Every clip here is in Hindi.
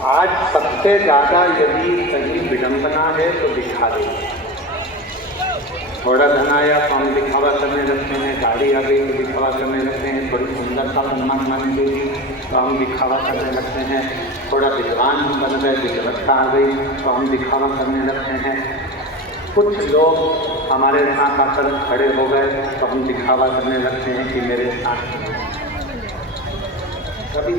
आज सबसे ज़्यादा यदि कहीं विडंबना है तो दिखा दे। थोड़ा धन आया तो हम दिखावा करने लगते हैं, गाड़ी आ गई तो दिखावा करने लगते हैं, थोड़ी सुंदरता सम्मान मानी गई तो हम दिखावा करने लगते हैं, थोड़ा विद्वान बन गए, विद्वत्ता आ गई तो हम दिखावा करने लगते हैं। कुछ लोग हमारे साथ आकर खड़े हो गए तो हम दिखावा करने लगते हैं कि मेरे साथ कभी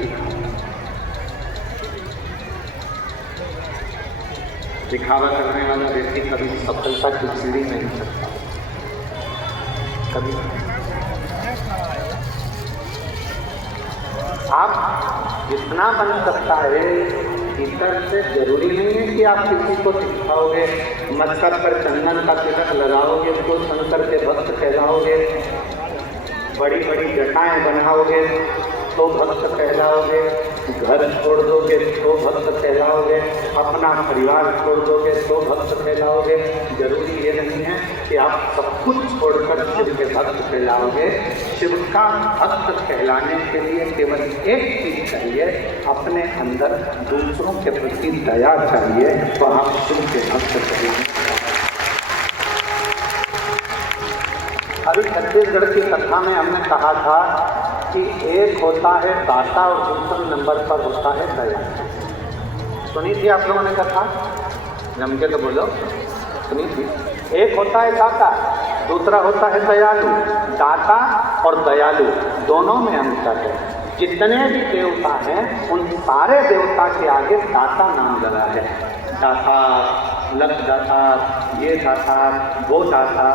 दिखावा करने वाला व्यक्ति कभी सफलता की सीढ़ी नहीं सकता, कभी। आप जितना बन सकता है भीतर से, जरूरी नहीं है कि आप किसी को दिखाओगे, मस्तक पर चंदन का तिलक लगाओगे तो शंकर के भक्त कहलाओगे, बड़ी बड़ी जटाएं बनाओगे तो भक्त कहलाओगे, घर छोड़ दोगे तो भक्त कहलाओगे, अपना परिवार छोड़ दोगे तो भक्त कहलाओगे। जरूरी ये नहीं है कि आप सब कुछ छोड़कर शिव के भक्त कहलाओगे। शिव का भक्त कहलाने के लिए केवल एक चीज चाहिए, अपने अंदर दूसरों के प्रति दया चाहिए, तो आप शिव के भक्त कहलाएंगे। अभी छत्तीसगढ़ की कथा में हमने कहा था कि एक होता है दाता और दूसरे नंबर पर होता है दया। सुनी थी आप लोगों ने कथा? जम के तो बोलो, सुनी थी? एक होता है दाता, दूसरा होता है दयालु। दाता और दयालु दोनों में अंतर है। जितने भी देवता हैं उन सारे देवता के आगे दाता नाम लगा है। दाता, लक्ष्य दाता, ये दाता, वो दाता,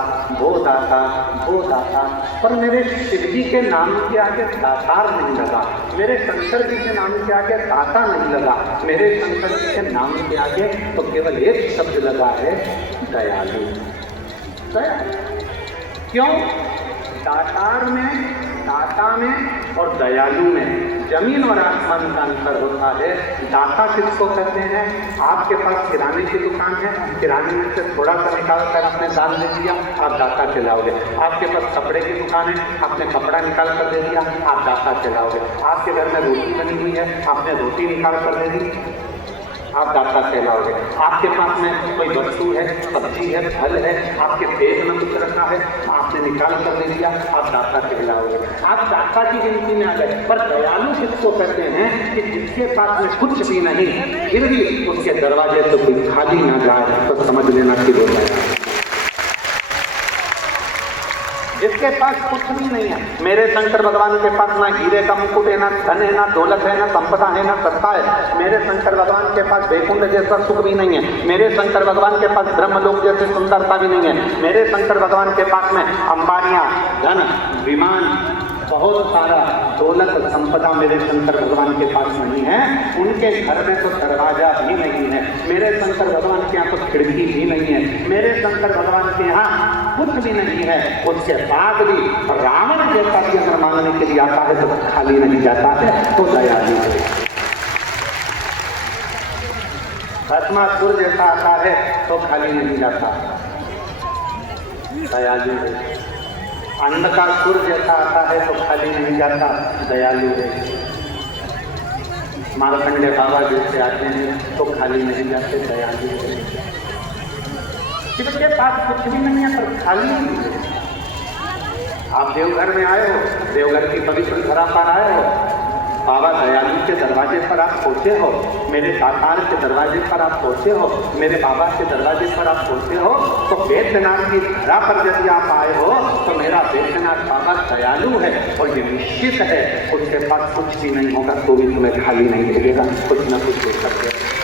वो दाता, वो दाता, पर मेरे शिव जी के नाम के आगे दातार नहीं लगा, मेरे शंकर जी के नाम के आगे दाता नहीं लगा, मेरे शंकर जी के नाम के आगे तो केवल एक शब्द लगा है, दयालु। दयालु क्यों? दातार में, दाता में और दयालु में जमीन और आसमान का अंतर होता है। दाता किसको कहते हैं? आपके पास किराने की दुकान है, किराने में से थोड़ा सा निकाल कर आपने दान दे दिया, आप दाता कहलाओगे। आपके पास कपड़े की दुकान है, आपने कपड़ा निकाल कर दे दिया, आप दाता कहलाओगे। आपके घर में रोटी बनी हुई है, आपने रोटी निकाल कर दे दी, आप दाता कहलाओगे। आपके पास में कोई वस्तु है, सब्जी है, फल है, आपके पेट में कुछ रखा है, आपने निकाल कर दे दिया, आप दाता कहलाओगे। आप दाता की गिनती में आ गए। पर दयालु किसको कहते हैं? कि जिसके पास में कुछ भी नहीं, फिर भी उसके दरवाजे तो कोई खाली ना जाए तो समझ लेना कि वो दयालु। जिसके पास कुछ भी नहीं है, मेरे शंकर भगवान के पास ना हीरे का मुकुट है, ना धन है, ना दौलत है, ना संपदा है, ना सत्ता है। मेरे शंकर भगवान के पास वैकुंठ जैसा सुख भी नहीं है। मेरे शंकर भगवान के पास ब्रह्मलोक जैसी सुंदरता भी नहीं है। मेरे शंकर भगवान के पास में अंबानियां, धन, विमान, बहुत सारा दौलत संपदा मेरे शंकर भगवान के पास नहीं है। उनके घर में तो दरवाजा भी नहीं है। मेरे शंकर भगवान के यहाँ तो खिड़की भी नहीं है। मेरे शंकर भगवान के यहाँ कुछ भी नहीं है। उसके बाद भी रावण जैसा भी अगर मांगने के लिए आता है तो खाली नहीं जाता है, तो दयालु है। भस्मासुर जैसा आता है तो खाली नहीं जाता, दयालु है। अंधकासुर जैसा आता है तो खाली नहीं जाता, दयालु है। मार्कंडे बाबा जैसे आते हैं तो खाली नहीं जाते, दयालु है। शिव के पास कुछ भी नहीं है पर खाली नहीं है। आप देवघर में आए हो, देवघर की पवित्र धरा पर आए हो, बाबा दयालु के दरवाजे पर आप पहुँचे हो, मेरे दातार के दरवाजे पर आप पहुँचे हो, मेरे बाबा के दरवाजे पर आप पहुँचे हो, तो वैद्यनाथ की धरा पर यदि आप आए हो तो मेरा वैद्यनाथ बाबा दयालु है। और ये निश्चित है, उसके पास कुछ भी नहीं होगा तो भी तुम्हें खाली नहीं मिलेगा, कुछ न कुछ दे सकते।